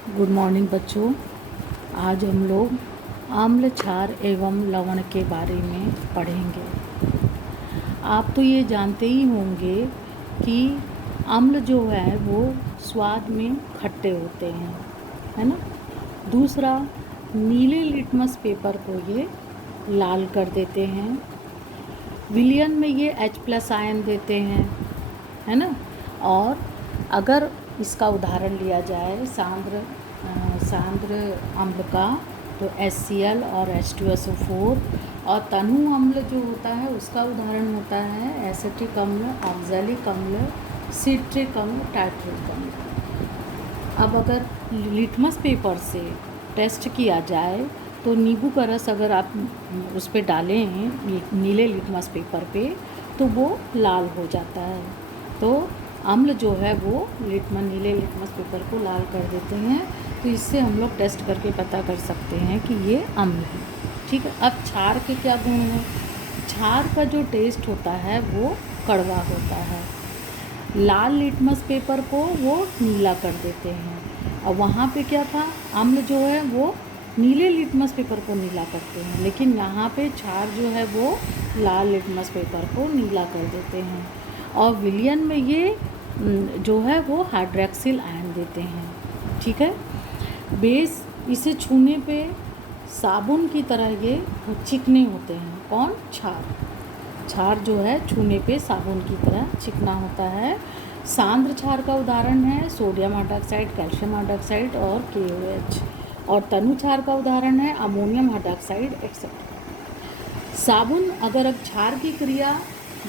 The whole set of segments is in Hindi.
गुड मॉर्निंग बच्चों। आज हम लोग आम्ल क्षार एवं लवण के बारे में पढ़ेंगे। आप तो ये जानते ही होंगे कि अम्ल जो है वो स्वाद में खट्टे होते हैं, है ना। दूसरा, नीले लिटमस पेपर को ये लाल कर देते हैं। विलयन में ये H+ आयन देते हैं, है ना। और अगर इसका उदाहरण लिया जाए सांद्र अम्ल का, तो HCl और H2SO4, और तनु अम्ल जो होता है उसका उदाहरण होता है एसिटिक अम्ल, ऑक्सैलिक अम्ल, सिट्रिक अम्ल, टाइट्रिक अम्ल। अब अगर लिटमस पेपर से टेस्ट किया जाए तो नींबू का रस अगर आप उस पर डालें नीले लिटमस पेपर पे तो वो लाल हो जाता है। तो अम्ल जो है वो नीले लिटमस पेपर को लाल कर देते हैं। तो इससे हम लोग टेस्ट करके पता कर सकते हैं कि ये अम्ल है। ठीक है। अब क्षार के क्या गुण हैं? क्षार का जो टेस्ट होता है वो कड़वा होता है। लाल लिटमस पेपर को वो नीला कर देते हैं, और वहाँ पे क्या था, अम्ल जो है वो नीले लिटमस पेपर को नीला करते हैं, लेकिन यहाँ पे क्षार जो है वो लाल लिटमस पेपर को नीला कर देते हैं। और विलयन में ये जो है वो हाइड्रॉक्सिल आयन देते हैं। ठीक है। बेस इसे छूने पे साबुन की तरह ये चिकने होते हैं। कौन? क्षार जो है छूने पे साबुन की तरह चिकना होता है। सांद्र क्षार का उदाहरण है सोडियम हाइड्रॉक्साइड, कैल्शियम हाइड्रॉक्साइड और KOH। और तनु क्षार का उदाहरण है अमोनियम हाइड्रॉक्साइड एक्सेट्रा। साबुन अगर क्षार की क्रिया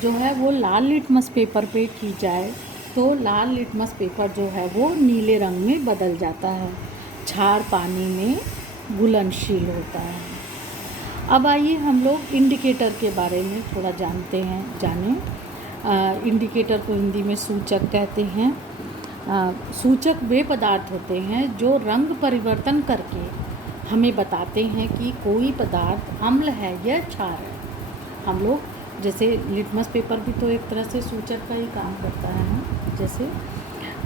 जो है वो लाल लिटमस पेपर पे की जाए तो लाल लिटमस पेपर जो है वो नीले रंग में बदल जाता है। क्षार पानी में घुलनशील होता है। अब आइए हम लोग इंडिकेटर के बारे में थोड़ा जानें। इंडिकेटर को हिंदी में सूचक कहते हैं। सूचक वे पदार्थ होते हैं जो रंग परिवर्तन करके हमें बताते हैं कि कोई पदार्थ अम्ल है या क्षार है। हम लोग जैसे लिटमस पेपर भी तो एक तरह से सूचक का ही काम करता है ना। जैसे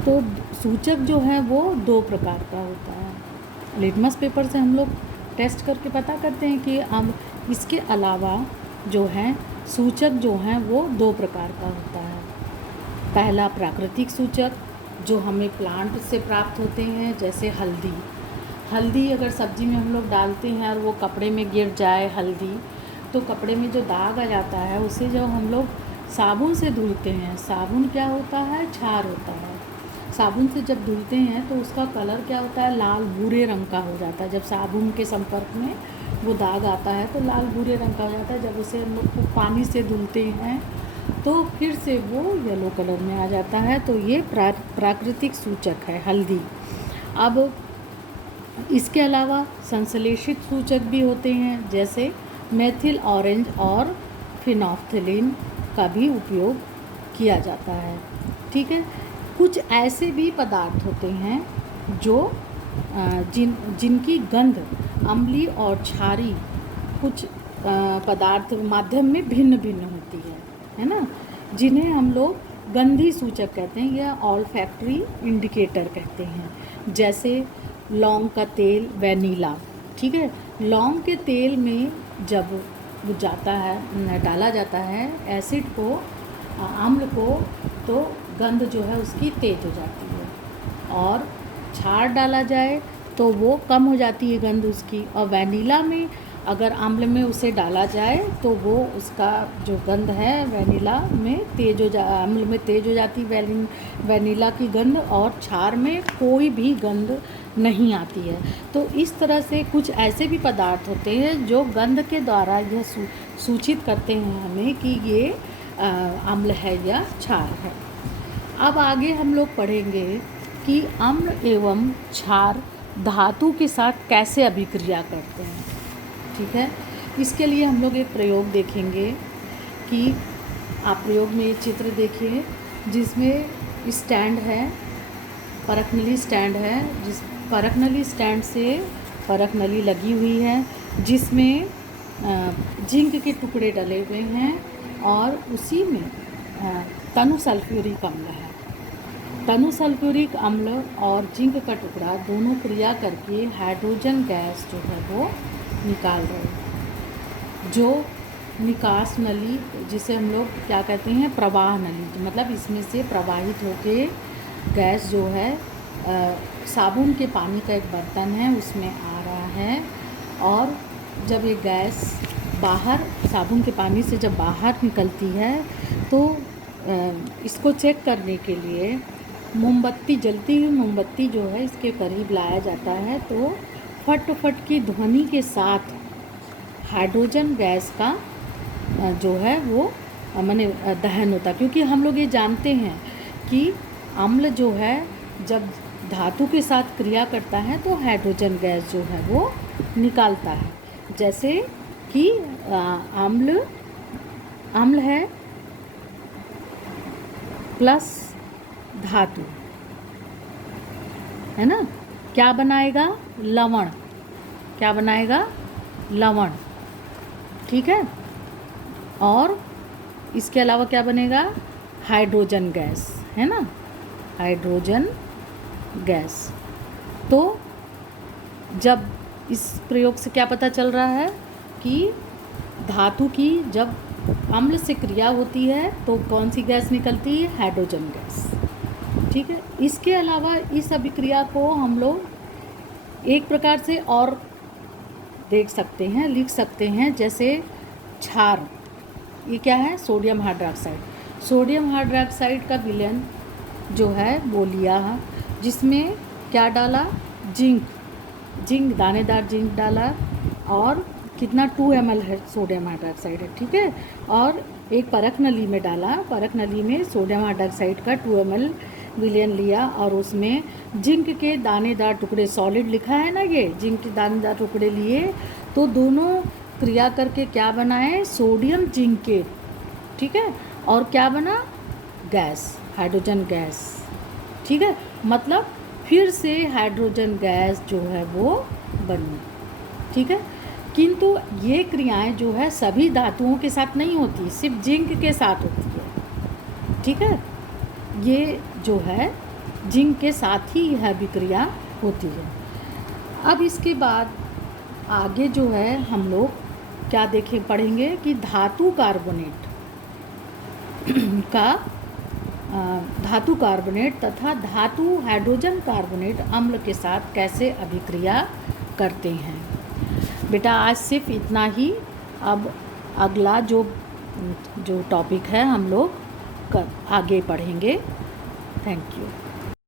तो सूचक जो है वो दो प्रकार का होता है। लिटमस पेपर से हम लोग टेस्ट करके पता करते हैं कि अब इसके अलावा जो है सूचक जो हैं वो दो प्रकार का होता है। पहला प्राकृतिक सूचक जो हमें प्लांट से प्राप्त होते हैं, जैसे हल्दी अगर सब्जी में हम लोग डालते हैं और वो कपड़े में गिर जाए हल्दी, तो कपड़े में जो दाग आ जाता है उसे जब हम लोग साबुन से धुलते हैं, साबुन क्या होता है? क्षार होता है। साबुन से जब धुलते हैं तो उसका कलर क्या होता है? लाल भूरे रंग का हो जाता है। जब साबुन के संपर्क में वो दाग आता है तो लाल भूरे रंग का हो जाता है। जब उसे हम लोग पानी से धुलते हैं तो फिर से वो येलो कलर में आ जाता है। तो ये प्राकृतिक सूचक है हल्दी। अब इसके अलावा संश्लेषित सूचक भी होते हैं, जैसे मेथिल ऑरेंज और फिनोल्फ्थालीन का भी उपयोग किया जाता है। ठीक है। कुछ ऐसे भी पदार्थ होते हैं जो जिनकी गंध अम्लीय और क्षारी कुछ पदार्थ माध्यम में भिन्न भिन्न होती है ना, जिन्हें हम लोग गंधी सूचक कहते हैं या ऑल्फैक्टरी इंडिकेटर कहते हैं। जैसे लौंग का तेल, वैनिला। ठीक है। लौंग के तेल में जब डाला जाता है एसिड को, अम्ल को, तो गंध जो है उसकी तेज हो जाती है। और क्षार डाला जाए तो वो कम हो जाती है गंध उसकी। और वैनिला में अगर अम्ल में उसे डाला जाए तो वो उसका जो गंध है वैनिला में अम्ल में तेज हो जाती है वैनिला की गंध, और क्षार में कोई भी गंध नहीं आती है। तो इस तरह से कुछ ऐसे भी पदार्थ होते हैं जो गंध के द्वारा यह सूचित करते हैं हमें कि ये अम्ल है या क्षार है। अब आगे हम लोग पढ़ेंगे कि अम्ल एवं क्षार धातु के साथ कैसे अभिक्रिया करते हैं। ठीक है। इसके लिए हम लोग एक प्रयोग देखेंगे कि आप प्रयोग में ये चित्र देखिए जिसमें स्टैंड है, परखनली स्टैंड है, जिस परखनली स्टैंड से परखनली लगी हुई है जिसमें जिंक के टुकड़े डले हुए हैं और उसी में तनु सल्फ्यूरिक अम्ल है। तनु सल्फ्यूरिक अम्ल और जिंक का टुकड़ा दोनों क्रिया करके हाइड्रोजन गैस जो है वो निकाल रहे हैं। जो निकास नली, जिसे हम लोग क्या कहते हैं, प्रवाह नली, मतलब इसमें से प्रवाहित होके गैस जो है साबुन के पानी का एक बर्तन है उसमें आ रहा है। और जब ये गैस बाहर साबुन के पानी से जब बाहर निकलती है तो इसको चेक करने के लिए मोमबत्ती, जलती हुई मोमबत्ती जो है इसके करीब लाया जाता है। तो फट फट की ध्वनि के साथ हाइड्रोजन गैस का जो है वो माने दहन होता है। क्योंकि हम लोग ये जानते हैं कि अम्ल जो है जब धातु के साथ क्रिया करता है तो हाइड्रोजन गैस जो है वो निकालता है। जैसे कि अम्ल है प्लस धातु, है ना, क्या बनाएगा, लवण, क्या बनाएगा, लवण, ठीक है। और इसके अलावा क्या बनेगा, हाइड्रोजन गैस, है ना, हाइड्रोजन गैस। तो जब इस प्रयोग से क्या पता चल रहा है कि धातु की जब अम्ल से क्रिया होती है तो कौन सी गैस निकलती है, हाइड्रोजन गैस, ठीक है। इसके अलावा इस अभिक्रिया को हम लोग एक प्रकार से और देख सकते हैं, लिख सकते हैं, जैसे क्षार, ये क्या है, सोडियम हाइड्रोक्साइड। सोडियम हाइड्रोक्साइड का विलयन जो है वो लिया, जिसमें क्या डाला, जिंक, दानेदार जिंक डाला, और कितना 2 ml है सोडियम हाइड्रोक्साइड है, ठीक है। और एक परख नली में डाला, परख नली में सोडियम हाइड्रोक्साइड का 2 ml विलयन लिया और उसमें जिंक के दानेदार टुकड़े, सॉलिड लिखा है ना ये, जिंक के दानेदार टुकड़े लिए। तो दोनों क्रिया करके क्या बनाए, सोडियम जिंकेट, ठीक है। और क्या बना, गैस, हाइड्रोजन गैस, ठीक है। मतलब फिर से हाइड्रोजन गैस जो है वो बनी, ठीक है। किंतु ये क्रियाएं जो है सभी धातुओं के साथ नहीं होती, सिर्फ जिंक के साथ होती है, ठीक है। ये जो है जिंक के साथ ही यह अभिक्रिया होती है। अब इसके बाद आगे जो है हम लोग क्या पढ़ेंगे कि धातु कार्बोनेट का धातु कार्बोनेट तथा धातु हाइड्रोजन कार्बोनेट अम्ल के साथ कैसे अभिक्रिया करते हैं। बेटा आज सिर्फ इतना ही। अब अगला जो टॉपिक है हम लोग आगे पढ़ेंगे। Thank you.